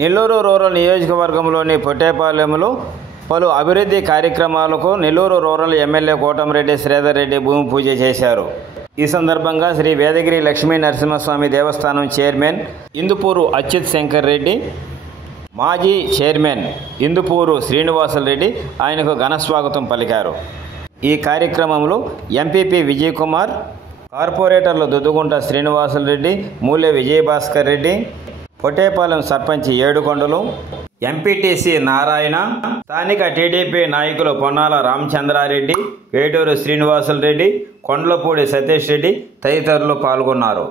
Nellore rural నియోజకవర్గంలోని పొట్టేపాలెంలో పలు అభివృద్ధి కార్యక్రమాలకు నెల్లూరు రూరల్ ఎమ్మెల్యే కోటమిరెడ్డి శ్రీధర్ రెడ్డి భూమి పూజ చేశారు. ఈ సందర్భంగా శ్రీ వేదగిరి లక్ష్మీ నరసింహస్వామి దేవస్థానం చైర్మన్ ఇందుపూరు అచ్యుత్ శంకర్ రెడ్డి, మాజీ చైర్మన్ ఇందుపూరు శ్రీనివాసులు రెడ్డి ఆయనకు ఘనస్వాగతం పలికారు. ఈ కార్యక్రమంలో ఎంపీపీ విజయ్ కుమార్, కార్పొరేటర్లు దుద్దుగుంట శ్రీనివాసులు రెడ్డి, మూలె విజయభాస్కర్ రెడ్డి, పొట్టేపాలెం సర్పంచ్ ఏడుకొండలు, ఎంపీటీసీ నారాయణ, స్థానిక టీడీపీ నాయకులు పొన్నాల రామచంద్రారెడ్డి, వేటూరు శ్రీనివాసులు రెడ్డి, కొండ్లపూడి సతీష్ రెడ్డి తదితరులు పాల్గొన్నారు.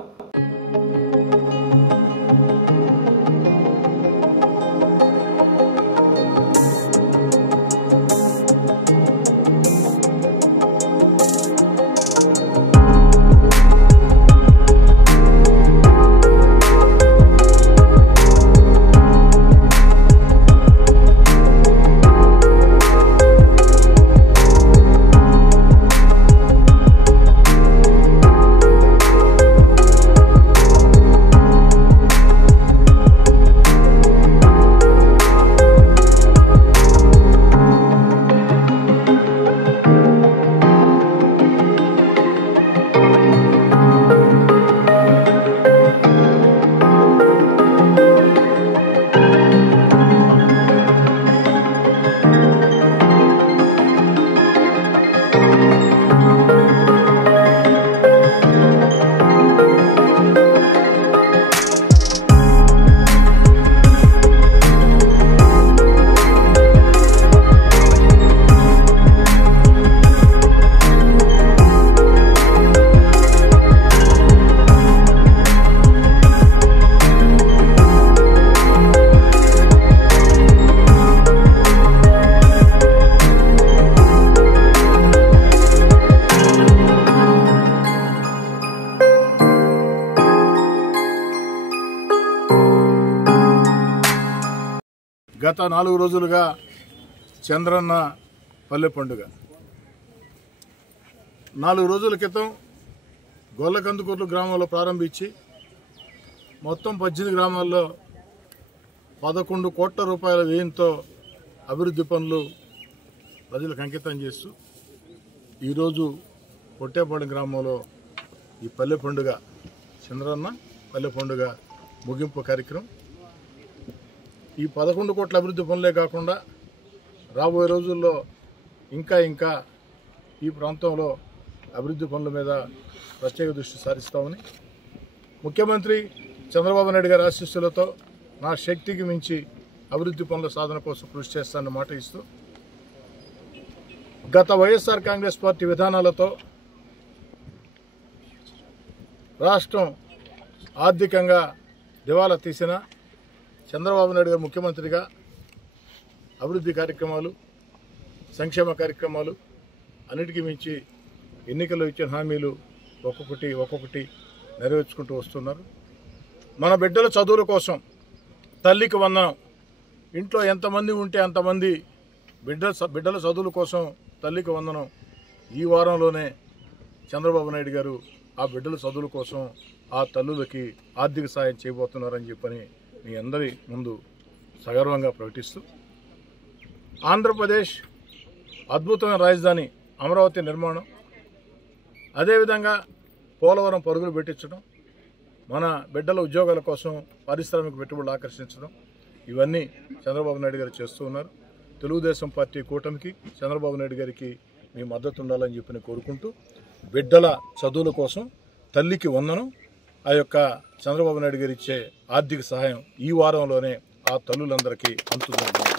గత 4 రోజులుగా చంద్రన్న పల్లె పండుగ. 4 రోజుల క్రితం గొల్లకందుకూరు గ్రామంలో ప్రారంభించి మొత్తం 18 గ్రామాల్లో 11 కోట్ల రూపాయల వ్యయంతో అభివృద్ధి పనులు ప్రజలకు అంకితం చేస్తూ ఈరోజు పొట్టేపాలెం గ్రామంలో ఈ పల్లె పండుగ, చంద్రన్న పల్లె పండుగ ముగింపు కార్యక్రమం. ఈ 11 కోట్ల అభివృద్ధి పనులే కాకుండా రాబోయే రోజుల్లో ఇంకా ఈ ప్రాంతంలో అభివృద్ధి పనుల మీద ప్రత్యేక దృష్టి సారిస్తామని ముఖ్యమంత్రి చంద్రబాబు నాయుడు గారి ఆశీస్సులతో నా శక్తికి మించి అభివృద్ధి పనుల సాధన కోసం కృషి చేస్తానని మాట ఇస్తూ, గత వైఎస్ఆర్ కాంగ్రెస్ పార్టీ విధానాలతో రాష్ట్రం ఆర్థికంగా దివాలా తీసిన చంద్రబాబు నాయుడు గారు ముఖ్యమంత్రిగా అభివృద్ధి కార్యక్రమాలు, సంక్షేమ కార్యక్రమాలు అన్నిటికీ మించి ఎన్నికల్లో ఇచ్చిన హామీలు ఒక్కొక్కటి నెరవేర్చుకుంటూ వస్తున్నారు. మన బిడ్డల చదువుల కోసం తల్లికి వందనం. ఇంట్లో ఎంతమంది ఉంటే అంతమంది బిడ్డల చదువుల కోసం తల్లికి వందనం. ఈ వారంలోనే చంద్రబాబు నాయుడు గారు ఆ బిడ్డల చదువుల కోసం ఆ తల్లులకి ఆర్థిక సాయం చేయబోతున్నారని చెప్పని మీ అందరి ముందు సగర్వంగా ప్రకటిస్తూ, ఆంధ్రప్రదేశ్ అద్భుతమైన రాజధాని అమరావతి నిర్మాణం, అదేవిధంగా పోలవరం పరుగులు పెట్టించడం, మన బిడ్డల ఉద్యోగాల కోసం పారిశ్రామిక పెట్టుబడులు ఆకర్షించడం, ఇవన్నీ చంద్రబాబు నాయుడు గారు చేస్తూ ఉన్నారు. తెలుగుదేశం పార్టీ కూటమికి, చంద్రబాబు నాయుడు గారికి మీ మద్దతు ఉండాలని చెప్పి కోరుకుంటూ, బిడ్డల చదువుల కోసం తల్లికి వందనం. ఆ యొక్క చంద్రబాబు నాయుడు గారు ఇచ్చే ఆర్థిక సహాయం ఈ వారంలోనే ఆ తల్లులందరికీ అందుతుంది.